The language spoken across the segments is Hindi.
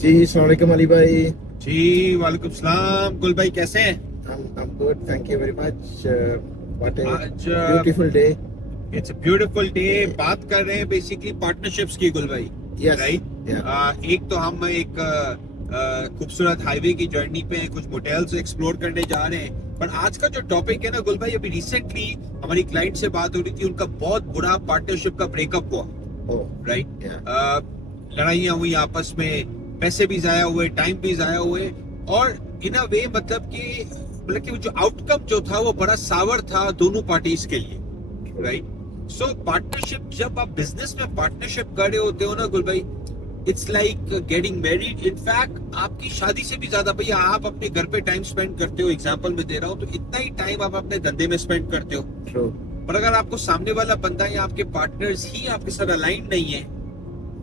जी अस्सलाम वालेकुम अली भाई। जी वालेकुम सलाम। गुल भाई कैसे हैं? I'm good, thank you very much. What a आज beautiful day. It's beautiful day. बात कर रहे हैं बेसिकली पार्टनरशिप्स की गुल भाई। Yes. राइट। Yeah. एक तो हम एक खूबसूरत हाईवे की जर्नी पे हैं, कुछ मोटेल्स एक्सप्लोर करने जा रहे हैं। पर आज का जो टॉपिक है ना गुल भाई, अभी रिसेंटली हमारी क्लाइंट से बात हो रही थी, उनका बहुत बुरा पार्टनरशिप का ब्रेकअप हुआ। Oh. राइट। Yeah. लड़ाइयाँ हुई आपस में, पैसे भी जाया हुए, टाइम भी जाया हुए, और इन अ वे मतलब कि जो आउटकम जो था वो बड़ा सावर था दोनों पार्टीज के लिए। राइट। सो पार्टनरशिप, जब आप बिजनेस में पार्टनरशिप कर रहे होते हो ना गुल भाई, it's like getting married. In fact आपकी शादी से भी ज्यादा भैया आप अपने घर पे टाइम स्पेंड करते हो। एग्जांपल में दे रहा हूँ, तो इतना ही टाइम आप अपने धंधे में स्पेंड करते हो। True. पर अगर आपको सामने वाला बंदा या आपके पार्टनर्स ही आपके साथ अलाइन नहीं है,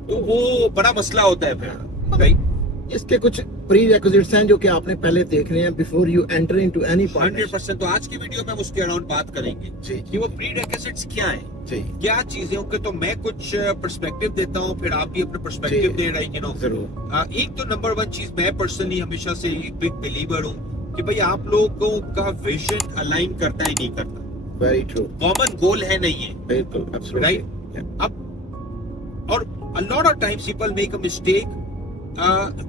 तो वो बड़ा मसला होता है फिर। राइट। इसके कुछ प्री रिक्विजिट्स हैं जो कि आपने पहले देखने हैं before you enter into any partnership. 100%। तो आज की वीडियो में हम उसके अराउंड बात करेंगे जी कि वो प्री रिक्विजिट्स क्या हैं, जी क्या चीजें के। तो मैं कुछ पर्सपेक्टिव देता हूँ, फिर आप भी अपना पर्सपेक्टिव दे रहे हैं। जरूर। एक तो नंबर वन चीज, मैं पर्सनली हमेशा से एक बिग बिलीवर हूँ कि भाई आप लोगों का विजन अलाइन करता ही नहीं करता। Very true. कॉमन गोल है नहीं है। बिल्कुल एब्सोल्युटली। राइट। अब और a lot of times people make a mistake।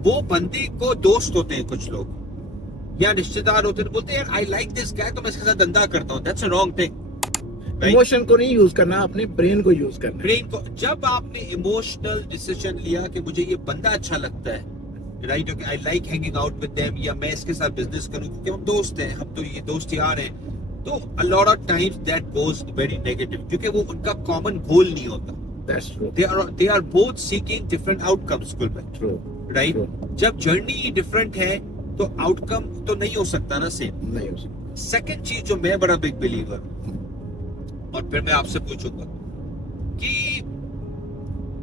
वो बंदे को दोस्त होते हैं कुछ लोग या रिश्तेदार होते हैं, बोलते हैं यार आई लाइक दिस गाय, तो मैं इसके साथ धंधा करता हूँ। That's a wrong thing. Emotion को नहीं यूज करना, अपने ब्रेन को यूज करना। ब्रेन को, जब आपने इमोशनल डिसीजन लिया कि मुझे ये बंदा अच्छा लगता है, right, okay, I like hanging out with them, या मैं इसके साथ बिजनेस करूं क्योंकि हम दोस्त हैं, हम तो ये दोस्त यार हैं, तो a lot of times that goes very negative क्योंकि वो उनका कॉमन गोल नहीं होता। That's true. They are both seeking different outcomes गुल भाई। True. राइट। True. जब जर्नी डिफरेंट है तो आउटकम तो नहीं हो सकता ना सेम। नहीं हो सकता। सेकंड चीज जो मैं बड़ा बिग बिलीवर, और फिर मैं आपसे पूछूंगा कि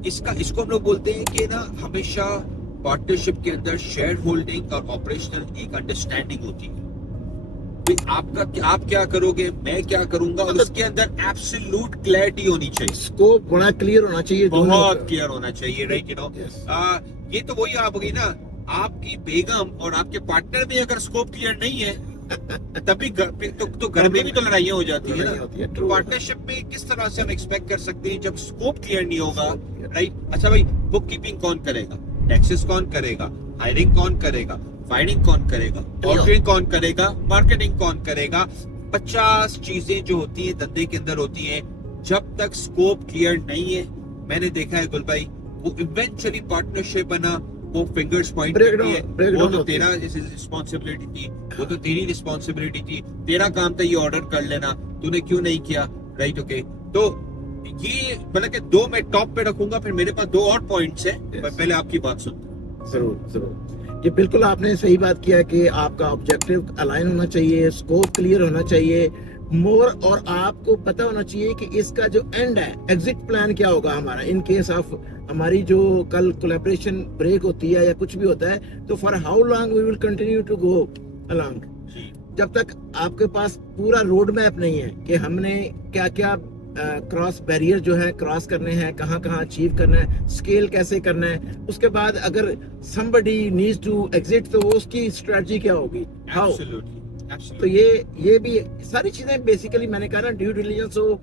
इसको हम लोग बोलते हैं कि ना हमेशा पार्टनरशिप के अंदर शेयर होल्डिंग और ऑपरेशनल एक अंडरस्टैंडिंग होती है। आप क्या करोगे, मैं क्या करूंगा, और उसके अंदर एब्सोल्यूट क्लैरिटी होनी चाहिए। स्कोप बड़ा क्लियर होना चाहिए, बहुत क्लियर होना चाहिए। राइट। Yes. ये तो वही आप होगी ना, आपकी बेगम और आपके पार्टनर में अगर स्कोप क्लियर नहीं है तभी तो घर में भी तो लड़ाइयाँ हो जाती है ना। तो पार्टनरशिप में किस तरह से हम एक्सपेक्ट कर सकते हैं जब स्कोप क्लियर नहीं होगा। राइट। अच्छा भाई, बुक कीपिंग कौन करेगा, टैक्सेस कौन करेगा, हायरिंग कौन करेगा, फाइनिंग कौन करेगा, ऑर्डरिंग कौन करेगा, मार्केटिंग कौन करेगा, 50 चीजें जो होती हैं धंधे के अंदर होती हैं। जब तक स्कोप क्लियर नहीं है, मैंने देखा है गुल भाई, वो इवेंचुअली पार्टनरशिप बना, वो फिंगर्स पॉइंट करती है, वो तो तेरा रिस्पॉन्सिबिलिटी थी, वो तो तेरी रिस्पॉन्सिबिलिटी थी, तेरा काम था ये ऑर्डर कर लेना, तूने क्यों नहीं किया। राइट। ओके। तो ये मतलब कि दो मैं टॉप पे रखूंगा, फिर मेरे पास दो और पॉइंट्स है, पर पहले आपकी बात सुनता। जरूर जरूर। ये बिल्कुल आपने सही बात किया कि आपका ऑब्जेक्टिव अलाइन होना चाहिए, स्कोप क्लियर होना चाहिए मोर, और आपको पता होना चाहिए कि इसका जो एंड है, एग्जिट प्लान क्या होगा हमारा इन केस ऑफ हमारी जो कल कोलैबोरेशन ब्रेक होती है या कुछ भी होता है, तो for how long we will continue to go along. जब तक आपके पास पूरा रोड मैप नहीं है कि हमने क्या क्या क्रॉस बैरियर जो है क्रॉस करने हैं, कहाँ कहाँ अचीव करना है, स्केल कैसे करना है, उसके बाद अगर somebody needs to exit तो वो उसकी स्ट्रेटजी क्या होगी, हाउ। तो ये भी सारी चीजें बेसिकली मैंने कहा ना, ड्यू डिलिजेंस हो,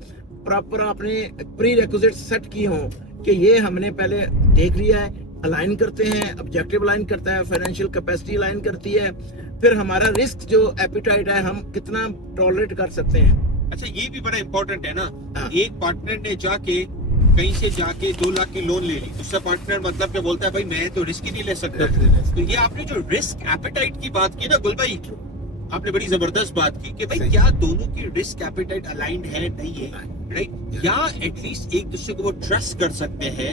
प्रॉपर आपने प्री रिक्विजिट सेट किए हों कि ये हमने पहले देख लिया है, अलाइन करते हैं, ऑब्जेक्टिव अलाइन करता है, फाइनेंशियल कैपेसिटी अलाइन करती है, फिर हमारा रिस्क जो एपिटाइट है हम कितना टॉलरेट कर सकते हैं। अच्छा, ये भी बड़ा इंपॉर्टेंट है ना। हाँ। एक पार्टनर ने कहीं से जाके 2 लाख की लोन ले ली, दूसरा पार्टनर मतलब क्या बोलता है, भाई मैं तो रिस्क ही नहीं ले सकता। तो ये आपने जो रिस्क एपेटाइट की बात की ना गुल भाई, आपने बड़ी जबरदस्त बात की कि भाई क्या दोनों की रिस्क एपेटाइट अलाइंड है, नहीं है। राइट। या एटलीस्ट एक दूसरे को वो ट्रस्ट कर सकते हैं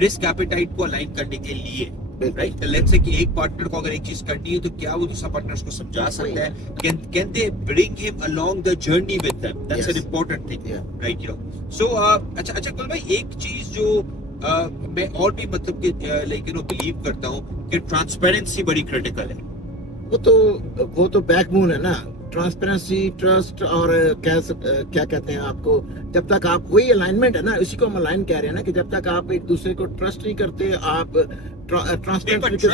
रिस्क एपेटाइट को अलाइन करने के लिए। राइट। लेट्स से कि एक पार्टनर को अगर एक चीज करनी है, तो क्या वो दूसरा पार्टनर उसको समझा सकता है, can they bring him along the journey with them. That's an important thing. Right. So अच्छा गुल भाई, एक चीज जो मैं और भी मतलब कि लाइक बिलीव करता हूँ कि ट्रांसपेरेंसी बड़ी क्रिटिकल है। वो तो बैकबोन है ना, ट्रांसपेरेंसी, ट्रस्ट और क्या कहते हैं आपको, जब तक आप वही अलाइनमेंट है ना, इसी को हम अलाइन कह रहे हैं ना, कि जब तक आप एक दूसरे को ट्रस्ट नहीं करते, आप ट्रांसपेरेंसी।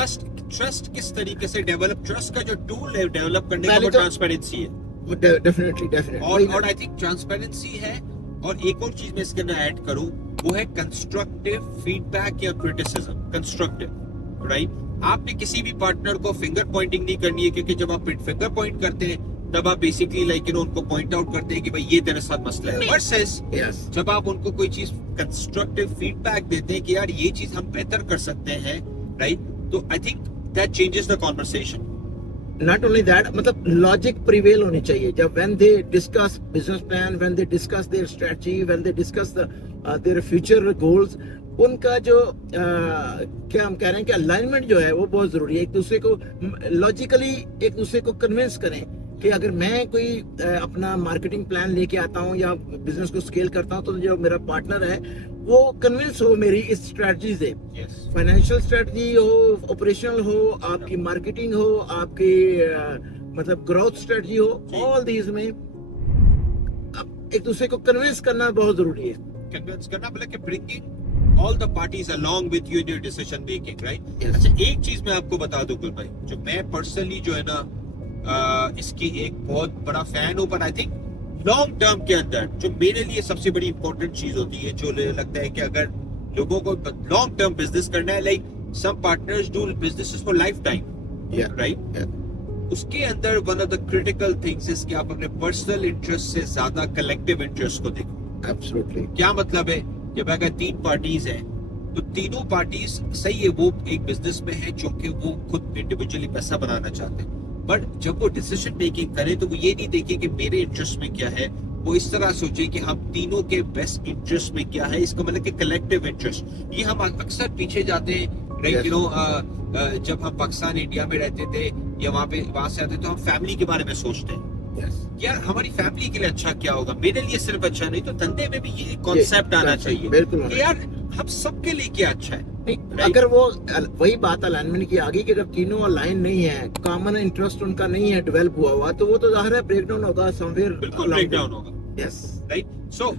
ट्रस्ट किस तरीके से डेवलप, ट्रस्ट का जो टूल है डेवलप करने का वो ट्रांसपेरेंसी है। डेफिनेटली और आई थिंक ट्रांसपेरेंसी है। और एक और चीज मैं इसके अंदर ऐड करूं, वो है कंस्ट्रक्टिव फीडबैक या क्रिटिसिज्म। Constructive, right? आपने किसी भी पार्टनर को फिंगर पॉइंटिंग नहीं करनी है, क्योंकि जब आप फिंगर पॉइंट करते हैं तब आप बेसिकली लाइक उनको पॉइंट आउट करते हैं कि भाई ये तेरे साथ मसला है। वर्सेस जब आप उनको कोई चीज कंस्ट्रक्टिव फीडबैक देते हैं कि यार ये चीज हम बेहतर कर सकते हैं, राइट? तो I think that changes the conversation. Not only that, मतलब लॉजिक प्रिवेल होनी चाहिए जब when they discuss business plan, when they discuss their strategy, when they discuss their future goals, उनका जो क्या हम कह रहे हैं कि अलाइनमेंट जो है वो बहुत जरूरी है। एक दूसरे को लॉजिकली एक दूसरे को कन्विंस करें कि अगर मैं कोई अपना मार्केटिंग प्लान लेके आता हूँ या बिजनेस को स्केल करता हूँ, तो जो मेरा पार्टनर है वो कन्विंस हो मेरी इस स्ट्रेटजी से। फाइनेंशियल स्ट्रेटजी हो, ऑपरेशनल हो, आपकी मार्केटिंग हो, आपकी मतलब ग्रोथ स्ट्रेटजी हो, ऑल दीज में एक दूसरे को कन्विंस करना बहुत जरूरी है। कन्विंस करना मतलब कि bringing all the parties along with you in your decision making, right? अच्छा, एक चीज मैं आपको बता दूं गुल भाई, जो मैं पर्सनली जो है ना इसकी एक बहुत बड़ा फैन हूं, पर आई थिंक लॉन्ग टर्म के अंदर जो मेरे लिए सबसे बड़ी इंपॉर्टेंट चीज होती है, जो लगता है कि अगर लोगों को लॉन्ग टर्म बिजनेस करना है, like some partners do businesses for life time, right? उसके अंदर one of the critical things is कि आप अपने पर्सनल इंटरेस्ट से ज्यादा कलेक्टिव इंटरेस्ट को देखो। एब्सोल्युटली। क्या मतलब है? जब अगर 3 पार्टीज हैं तो तीनों पार्टीज सही है, वो एक बिजनेस में है जो कि वो खुद इंडिविजुअली पैसा बनाना चाहते हैं, बट जब वो डिसीजन मेकिंग करें तो वो ये नहीं देखे कि मेरे इंटरेस्ट में क्या है, वो इस तरह सोचे कि हम तीनों के बेस्ट इंटरेस्ट में क्या है। इसका मतलब कि कलेक्टिव इंटरेस्ट। ये हम अक्सर पीछे जाते हैं, राइट? यू नो, जब हम पाकिस्तान इंडिया में रहते थे या वहां से आते तो हम फैमिली के बारे में सोचते हैं, यार हमारी फैमिली के लिए अच्छा क्या होगा, मेरे लिए सिर्फ अच्छा नहीं, तो धंधे में भी ये कॉन्सेप्ट आना चाहिए कि यार हम सबके लिए क्या अच्छा है। अगर वो वही बात अलाइनमेंट की आ गई कि अगर तीनों अलाइन नहीं है, कॉमन इंटरेस्ट उनका नहीं है डेवलप हुआ, तो वो तो जाहिर है ब्रेकडाउन होगा समवेयर। बिल्कुल ब्रेकडाउन होगा। Yes, right? So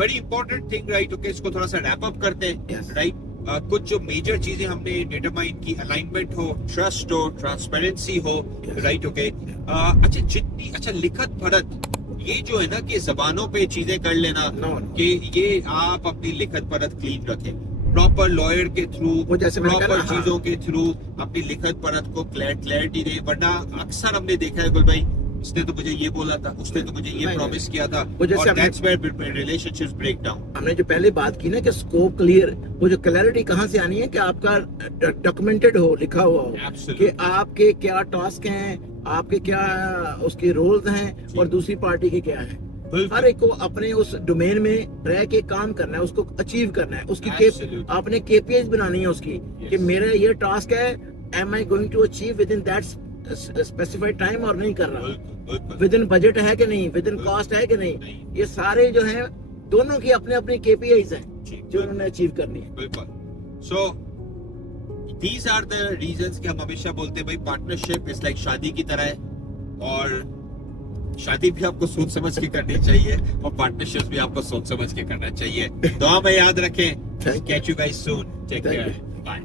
very important thing, right? Okay, इसको थोड़ा सा रैप अप करते हैं, राइट? कुछ जो मेजर चीजें हमने डिटरमाइन की, अलाइनमेंट हो, ट्रस्ट हो, ट्रांसपेरेंसी हो, राइट? ओके, अच्छा लिखत पढ़त, ये जो है ना कि जबानों पे चीजें कर लेना, कि ये आप अपनी लिखत पढ़त क्लीन रखें, प्रॉपर लॉयर के थ्रू, प्रॉपर चीजों के थ्रू अपनी लिखत पढ़त को क्लैरिटी दे। वरना अक्सर हमने देखा है गुल भाई, उसने तो मुझे ये बोला था, उसने तो मुझे ये प्रॉमिस किया था, और that's where relationships break down. हमने जो पहले बात की ना कि स्कोप क्लियर, वो जो क्लैरिटी कहाँ से आनी है कि आपका डॉक्यूमेंटेड हो, लिखा हुआ हो कि आपके क्या टास्क हैं, आपके क्या उसके रोल्स हैं और दूसरी पार्टी के क्या हैं। हर एक को अपने उस डोमेन में रह के काम करना है, उसको अचीव करना है, उसकी आपने केपीआईज बनानी है उसकी, कि मेरा ये टास्क है, am I going to achieve within that specified time और नहीं कर रहा, विद इन बजट है कि नहीं, विद इन कॉस्ट है कि नहीं। ये सारे जो हैं दोनों की अपने अपने केपीआईज हैं जो उन्होंने अचीव करनी है। बिल्कुल। So these are the reasons कि हम हमेशा बोलते हैं भाई पार्टनरशिप इज लाइक शादी की तरह है, और शादी भी आपको सोच समझ के करनी चाहिए और पार्टनरशिप भी आपको सोच समझ के करना चाहिए। दुआ में याद रखें। Catch you guys soon, take care, bye.